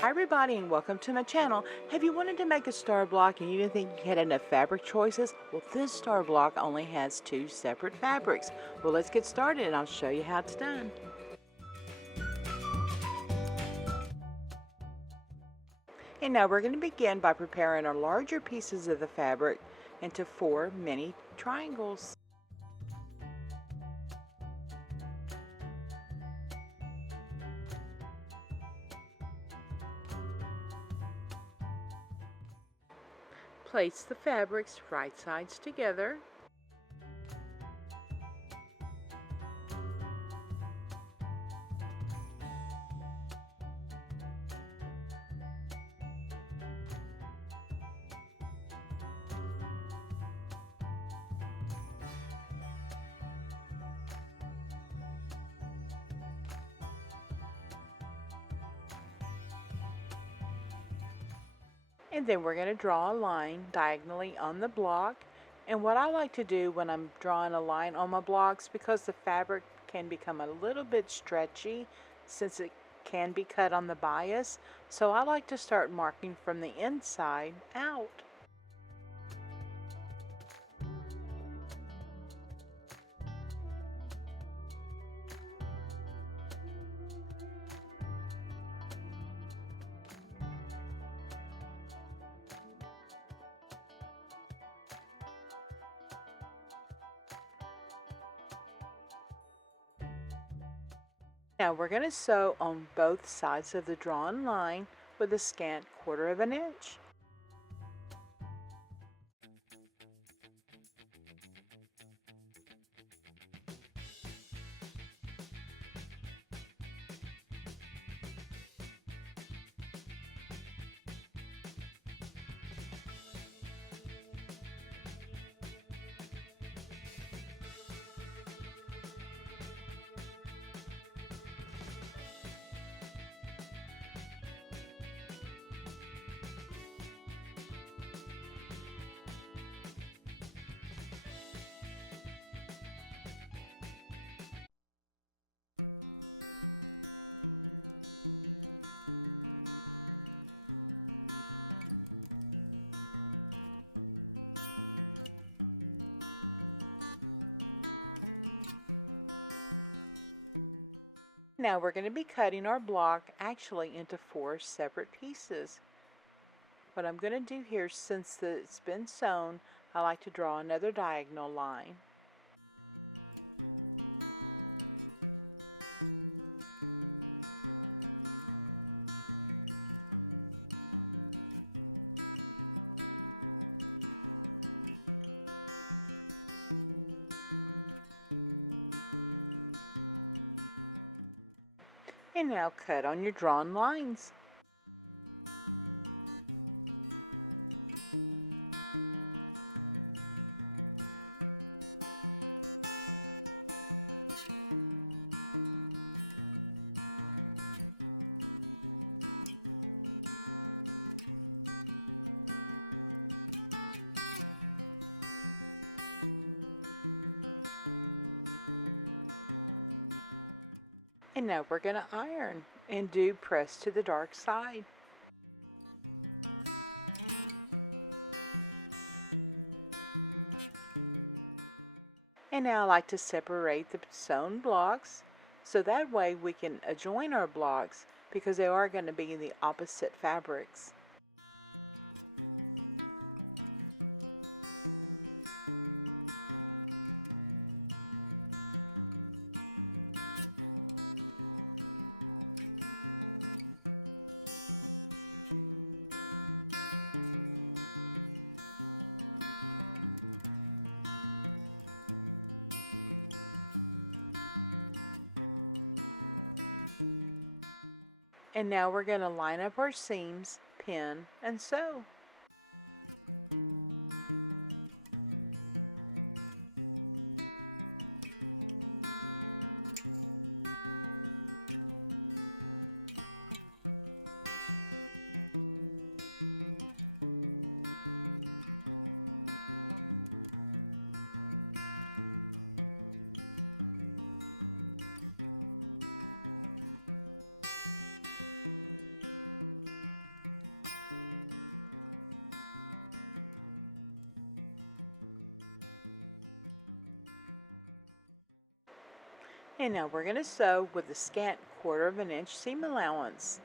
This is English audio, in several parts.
Hi everybody and welcome to my channel. Have you wanted to make a star block and you didn't think you had enough fabric choices? Well, this star block only has two separate fabrics. Well, let's get started and I'll show you how it's done. And now we're going to begin by preparing our larger pieces of the fabric into 4 mini triangles. Place the fabrics right sides together. And then we're going to draw a line diagonally on the block. And what I like to do when I'm drawing a line on my blocks, because the fabric can become a little bit stretchy since it can be cut on the bias, so I like to start marking from the inside out. Now we're going to sew on both sides of the drawn line with a scant 1/4 of an inch. Now we're going to be cutting our block actually into 4 separate pieces. What I'm going to do here, since it's been sewn, I like to draw another diagonal line. And now cut on your drawn lines. And now we're going to iron and do press to the dark side. And now I like to separate the sewn blocks so that way we can adjoin our blocks because they are going to be in the opposite fabrics. And now we're going to line up our seams, pin, and sew. And now we're going to sew with the scant 1/4 inch seam allowance.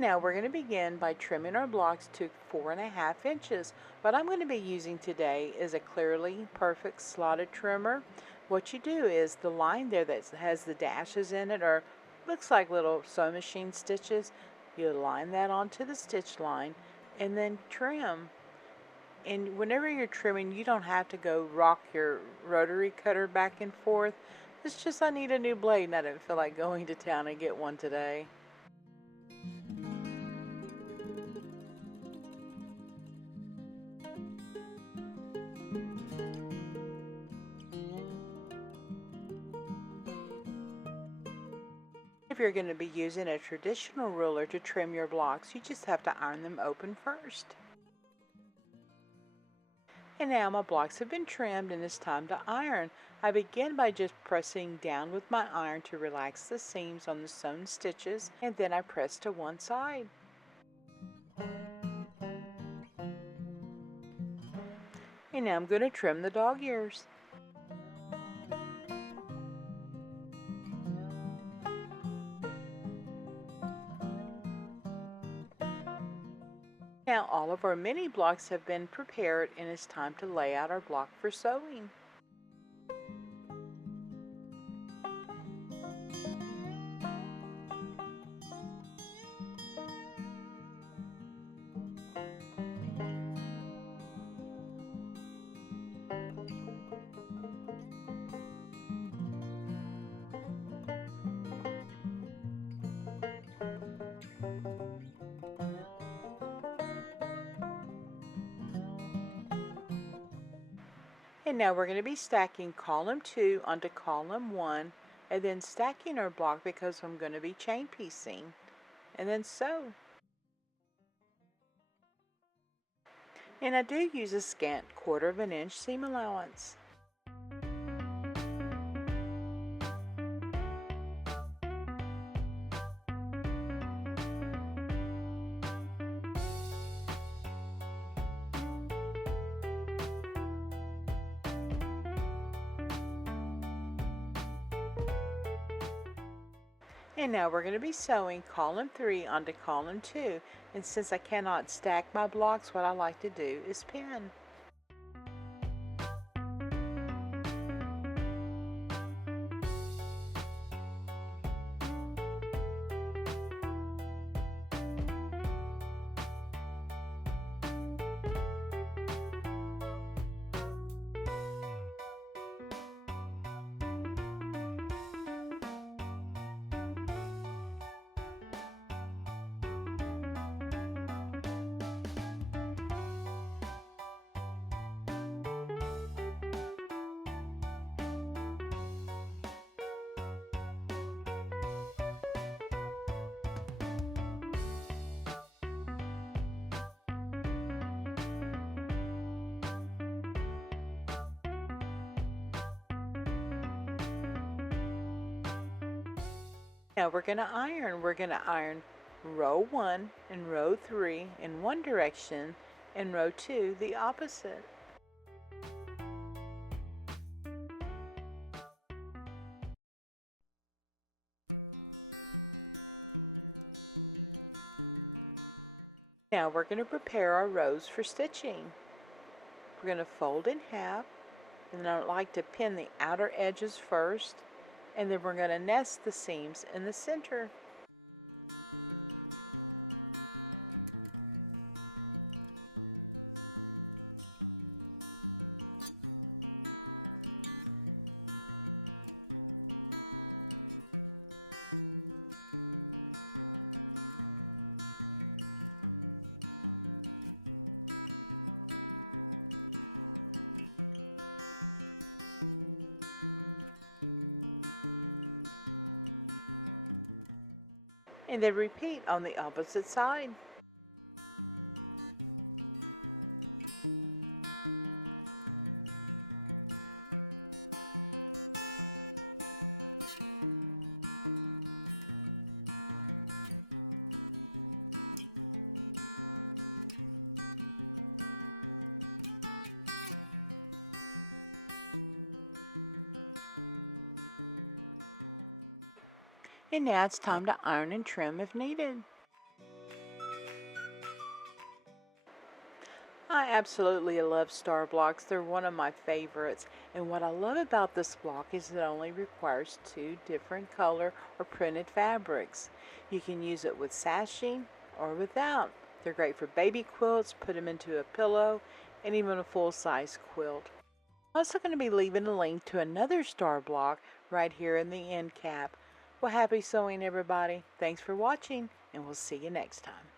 Now we're going to begin by trimming our blocks to 4.5 inches. What I'm going to be using today is a clearly perfect slotted trimmer. What you do is the line there that has the dashes in it, or looks like little sewing machine stitches, you line that onto the stitch line and then trim. And whenever you're trimming, you don't have to go rock your rotary cutter back and forth. It's just I need a new blade and I didn't feel like going to town and get one today. If you're going to be using a traditional ruler to trim your blocks, you just have to iron them open first. And now my blocks have been trimmed and it's time to iron. I begin by just pressing down with my iron to relax the seams on the sewn stitches, and then I press to one side. And now I'm going to trim the dog ears. Now all of our mini blocks have been prepared and it's time to lay out our block for sewing. And now we're going to be stacking column 2 onto column 1 and then stacking our block because I'm going to be chain piecing, and then sew. And I do use a scant 1/4 inch seam allowance. And now we're going to be sewing column 3 onto column 2. And since I cannot stack my blocks, what I like to do is pin. Now we're going to iron. We're going to iron row 1 and row 3 in one direction and row 2 the opposite. Now we're going to prepare our rows for stitching. We're going to fold in half, and then I like to pin the outer edges first, and then we're going to nest the seams in the center. and then repeat on the opposite side. And now it's time to iron and trim if needed. I absolutely love star blocks. They're one of my favorites. And what I love about this block is it only requires 2 different color or printed fabrics. You can use it with sashing or without. They're great for baby quilts, put them into a pillow, and even a full-size quilt. I'm also going to be leaving a link to another star block right here in the end cap. Well, happy sewing, everybody. Thanks for watching, and we'll see you next time.